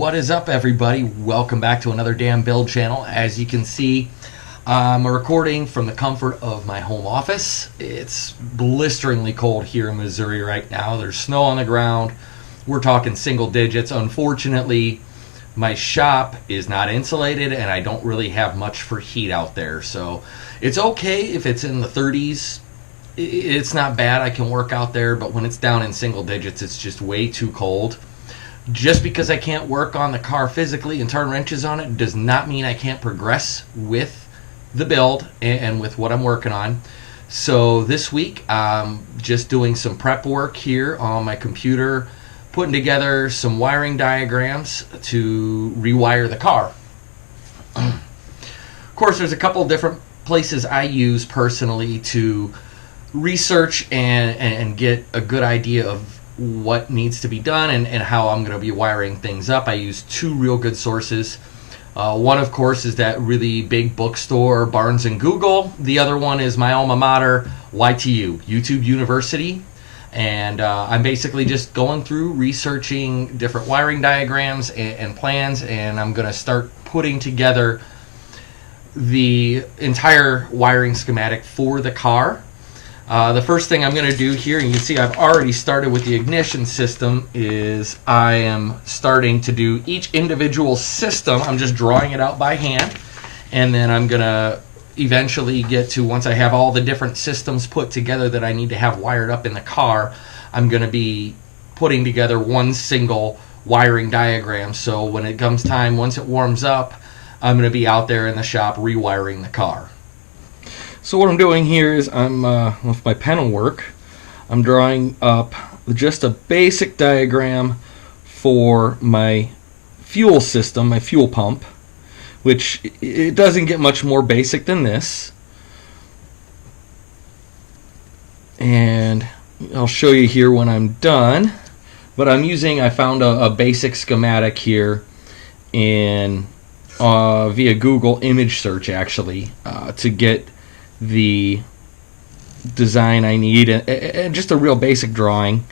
What is up, everybody? Welcome back to another damn build channel. As you can see, I'm recording from the comfort of my home office. It's blisteringly cold here in Missouri right now. There's snow on the ground. We're talking single digits. Unfortunately, my shop is not insulated and I don't really have much for heat out there. So it's okay if it's in the 30s. It's not bad. I can work out there, but when it's down in single digits, it's just way too cold. Just because I can't work on the car physically and turn wrenches on it does not mean I can't progress with the build and with what I'm working on. So this week, I'm just doing some prep work here on my computer, putting together some wiring diagrams to rewire the car. Of course, there's a couple different places I use personally to research and get a good idea of what needs to be done and how I'm going to be wiring things up. I use two real good sources. One, of course, is that really big bookstore, Barnes and Google. The other one is my alma mater, YTU, YouTube University. And I'm basically just going through researching different wiring diagrams and plans, and I'm going to start putting together the entire wiring schematic for the car. The first thing I'm going to do here, and you can see I've already started with the ignition system, is I am starting to do each individual system. I'm just drawing it out by hand, and then I'm going to eventually get to, once I have all the different systems put together that I need to have wired up in the car, I'm going to be putting together one single wiring diagram. So when it comes time, once it warms up, I'm going to be out there in the shop rewiring the car. So what I'm doing here is I'm, with my pen work, I'm drawing up just a basic diagram for my fuel system, my fuel pump, which it doesn't get much more basic than this. And I'll show you here when I'm done. But I found a basic schematic here in via Google image search, actually, to get the design I need, and just a real basic drawing.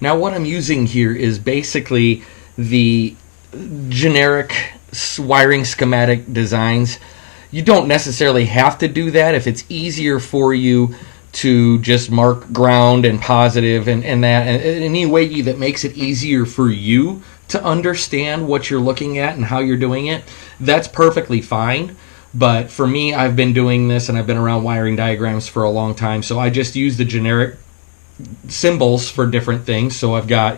Now what I'm using here is basically the generic wiring schematic designs. You don't necessarily have to do that. If it's easier for you to just mark ground and positive and that, and any way that makes it easier for you to understand what you're looking at and how you're doing it, that's perfectly fine. But for me, I've been doing this and I've been around wiring diagrams for a long time, so I just use the generic symbols for different things. So I've got,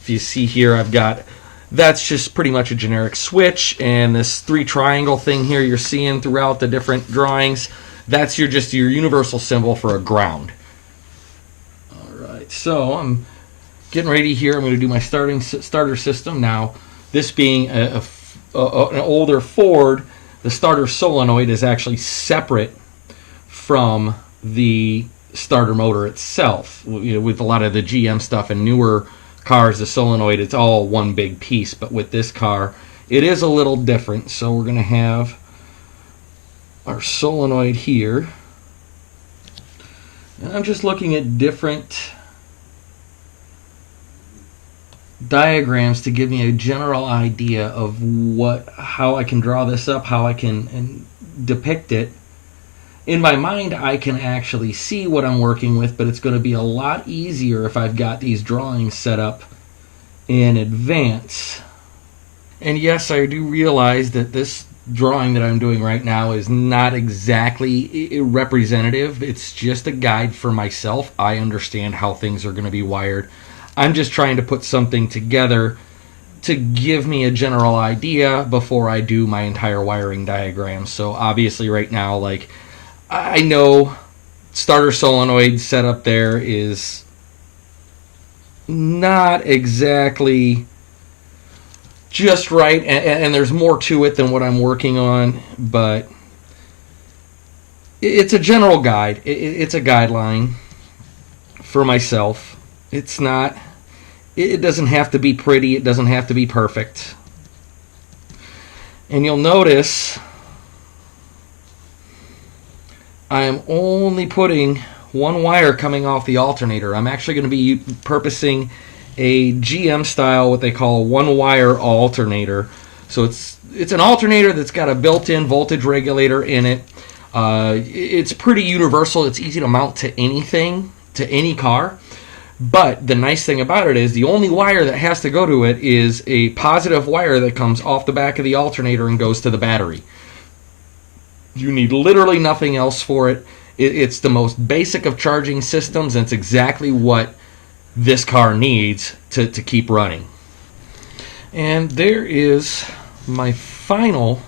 if you see here, I've got, that's just pretty much a generic switch, and this 3 triangle thing here you're seeing throughout the different drawings, that's just your universal symbol for a ground. Alright, so I'm getting ready here. I'm going to do my starter system. Now, this being an older Ford, the starter solenoid is actually separate from the starter motor itself. You know, with a lot of the GM stuff and newer cars, the solenoid, it's all one big piece. But with this car, it is a little different. So we're going to have our solenoid here, and I'm just looking at different diagrams to give me a general idea of how I can draw this up, how I can depict it. In my mind, I can actually see what I'm working with, but it's going to be a lot easier if I've got these drawings set up in advance. And yes, I do realize that this drawing that I'm doing right now is not exactly representative. It's just a guide for myself. I understand how things are going to be wired. I'm just trying to put something together to give me a general idea before I do my entire wiring diagram. So obviously right now, like, I know starter solenoid setup there is not exactly just right, and there's more to it than what I'm working on, but it's a general guide. It's a guideline for myself. It's not, it doesn't have to be pretty, it doesn't have to be perfect. And you'll notice I am only putting one wire coming off the alternator. I'm actually going to be purposing a GM style, what they call one wire alternator. So it's an alternator that's got a built-in voltage regulator in it. It's pretty universal. It's easy to mount to anything, to any car. But the nice thing about it is the only wire that has to go to it is a positive wire that comes off the back of the alternator and goes to the battery. You need literally nothing else for it. It's the most basic of charging systems, and it's exactly what this car needs to keep running. And there is my final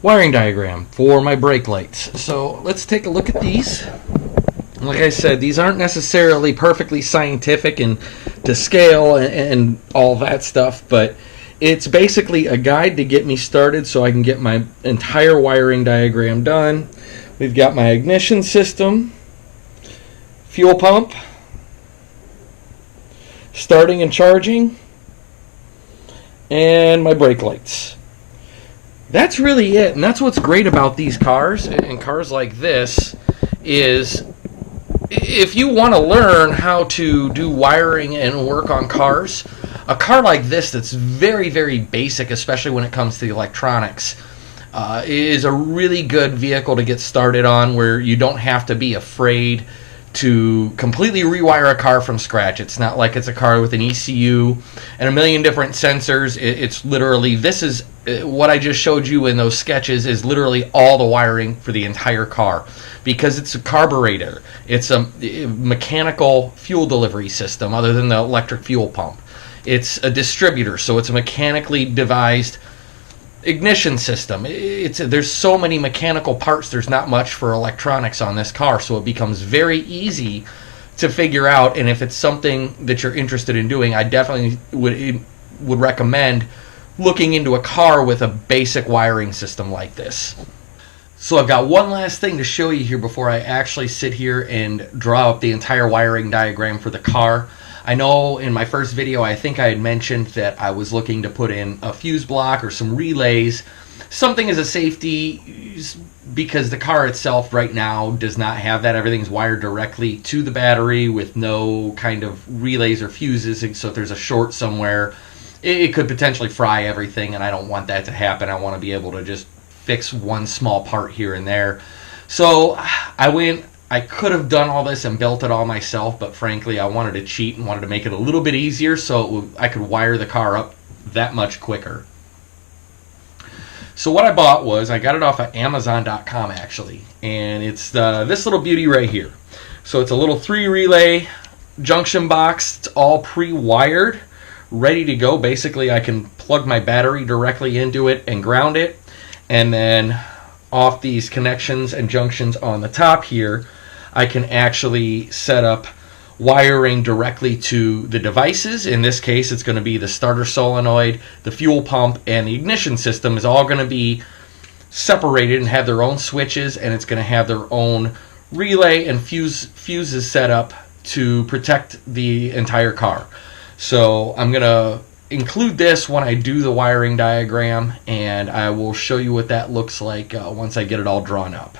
wiring diagram for my brake lights. So let's take a look at these. Like I said, these aren't necessarily perfectly scientific and to scale and all that stuff, but it's basically a guide to get me started so I can get my entire wiring diagram done. We've got my ignition system, fuel pump, starting and charging, and my brake lights. That's really it, and that's what's great about these cars and cars like this is if you want to learn how to do wiring and work on cars, a car like this that's very, very basic, especially when it comes to the electronics, is a really good vehicle to get started on where you don't have to be afraid to completely rewire a car from scratch. It's not like it's a car with an ECU and a million different sensors. It's literally, this is what I just showed you in those sketches is literally all the wiring for the entire car, because it's a carburetor. It's a mechanical fuel delivery system other than the electric fuel pump. It's a distributor, so it's a mechanically devised ignition system. There's so many mechanical parts, there's not much for electronics on this car, so it becomes very easy to figure out. And if it's something that you're interested in doing, I definitely would recommend looking into a car with a basic wiring system like this. So I've got one last thing to show you here before I actually sit here and draw up the entire wiring diagram for the car. I know in my first video I think I had mentioned that I was looking to put in a fuse block or some relays, something as a safety, because the car itself right now does not have that. Everything's wired directly to the battery with no kind of relays or fuses, so if there's a short somewhere, it could potentially fry everything, and I don't want that to happen. I want to be able to just fix one small part here and there. So I could have done all this and built it all myself, but frankly I wanted to cheat and wanted to make it a little bit easier so I could wire the car up that much quicker. So what I bought was, I got it off of Amazon.com actually, and it's this little beauty right here. So it's a little 3 relay junction box. It's all pre-wired, ready to go. Basically I can plug my battery directly into it and ground it, and then off these connections and junctions on the top here I can actually set up wiring directly to the devices. In this case it's going to be the starter solenoid, the fuel pump, and the ignition system is all going to be separated and have their own switches, and it's going to have their own relay and fuses set up to protect the entire car. So I'm going to include this when I do the wiring diagram, and I will show you what that looks like once I get it all drawn up.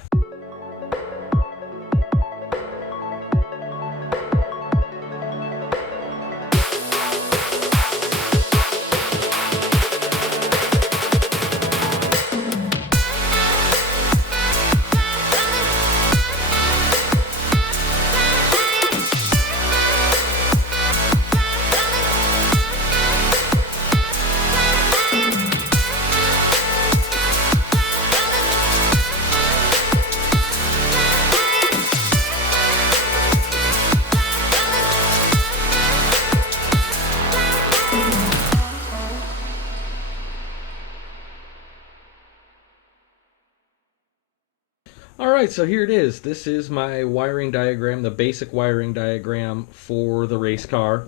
Alright, so here it is. This is my wiring diagram, the basic wiring diagram for the race car.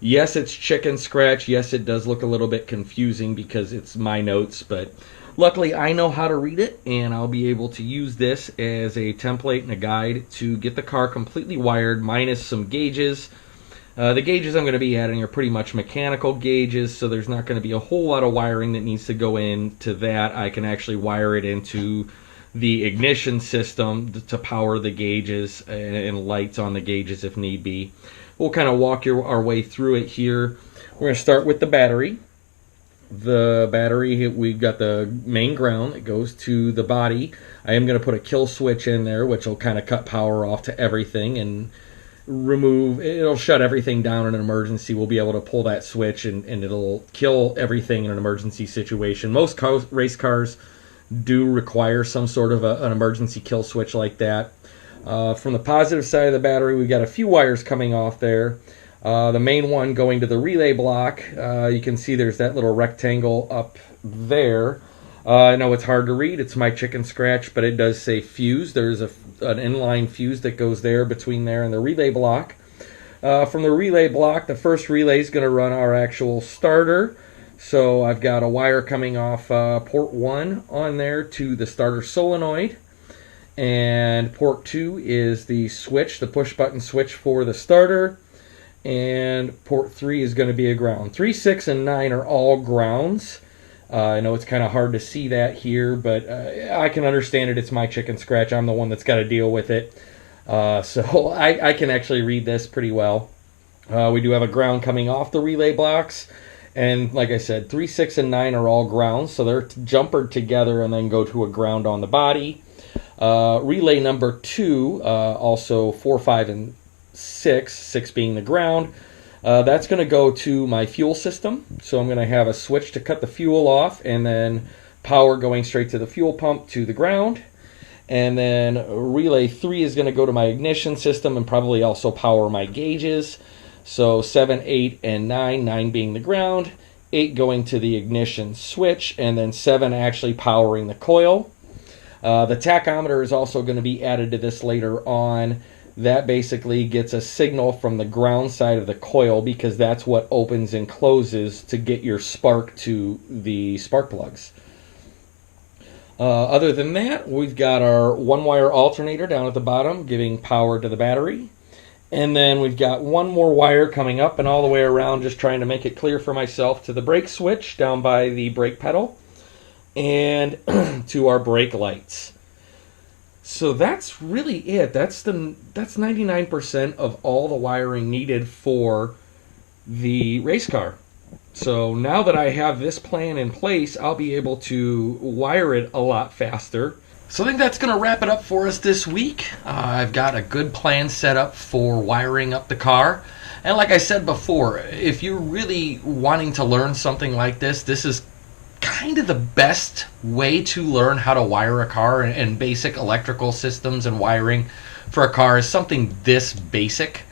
Yes, it's chicken scratch. Yes, it does look a little bit confusing because it's my notes, but luckily I know how to read it, and I'll be able to use this as a template and a guide to get the car completely wired, minus some gauges. The gauges I'm going to be adding are pretty much mechanical gauges, so there's not going to be a whole lot of wiring that needs to go into that. I can actually wire it into the ignition system to power the gauges and lights on the gauges if need be. We'll kind of walk our way through it here. We're going to start with the battery. The battery, we've got the main ground that goes to the body. I am going to put a kill switch in there, which will kind of cut power off to everything and it'll shut everything down in an emergency. We'll be able to pull that switch and it'll kill everything in an emergency situation. Most race cars do require some sort of an emergency kill switch like that. From the positive side of the battery, we've got a few wires coming off there. The main one going to the relay block. You can see there's that little rectangle up there. I know it's hard to read. It's my chicken scratch, but it does say fuse. There's an inline fuse that goes there between there and the relay block. From the relay block, the first relay is going to run our actual starter. So I've got a wire coming off port 1 on there to the starter solenoid. And port 2 is the switch, the push button switch for the starter. And port 3 is going to be a ground. 3, 6, and 9 are all grounds. I know it's kind of hard to see that here, but I can understand it. It's my chicken scratch. I'm the one that's got to deal with it. So I can actually read this pretty well. We do have a ground coming off the relay blocks. And like I said, 3, 6, and 9 are all grounds. So they're jumpered together and then go to a ground on the body. Relay number 2, also 4, 5, and 6 being the ground. That's going to go to my fuel system. So I'm going to have a switch to cut the fuel off and then power going straight to the fuel pump to the ground. And then relay 3 is going to go to my ignition system and probably also power my gauges. So 7, 8, and 9 being the ground, 8 going to the ignition switch, and then 7 actually powering the coil. The tachometer is also going to be added to this later on. That basically gets a signal from the ground side of the coil because that's what opens and closes to get your spark to the spark plugs. Other than that, we've got our 1-wire alternator down at the bottom giving power to the battery. And then we've got one more wire coming up and all the way around, just trying to make it clear for myself, to the brake switch down by the brake pedal and to our brake lights. So that's really it. That's 99% of all the wiring needed for the race car. So now that I have this plan in place, I'll be able to wire it a lot faster. So I think that's going to wrap it up for us this week. I've got a good plan set up for wiring up the car. And like I said before, if you're really wanting to learn something like this is kind of the best way to learn how to wire a car, and basic electrical systems and wiring for a car is something this basic.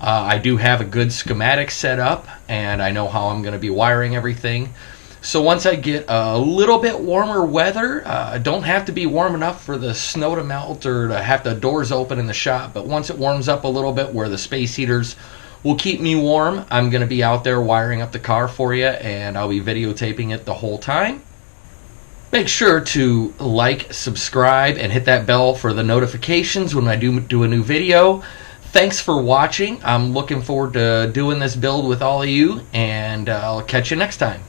I do have a good schematic set up, and I know how I'm going to be wiring everything. So once I get a little bit warmer weather, don't have to be warm enough for the snow to melt or to have the doors open in the shop, but once it warms up a little bit where the space heaters will keep me warm, I'm going to be out there wiring up the car for you, and I'll be videotaping it the whole time. Make sure to like, subscribe, and hit that bell for the notifications when I do a new video. Thanks for watching. I'm looking forward to doing this build with all of you, and I'll catch you next time.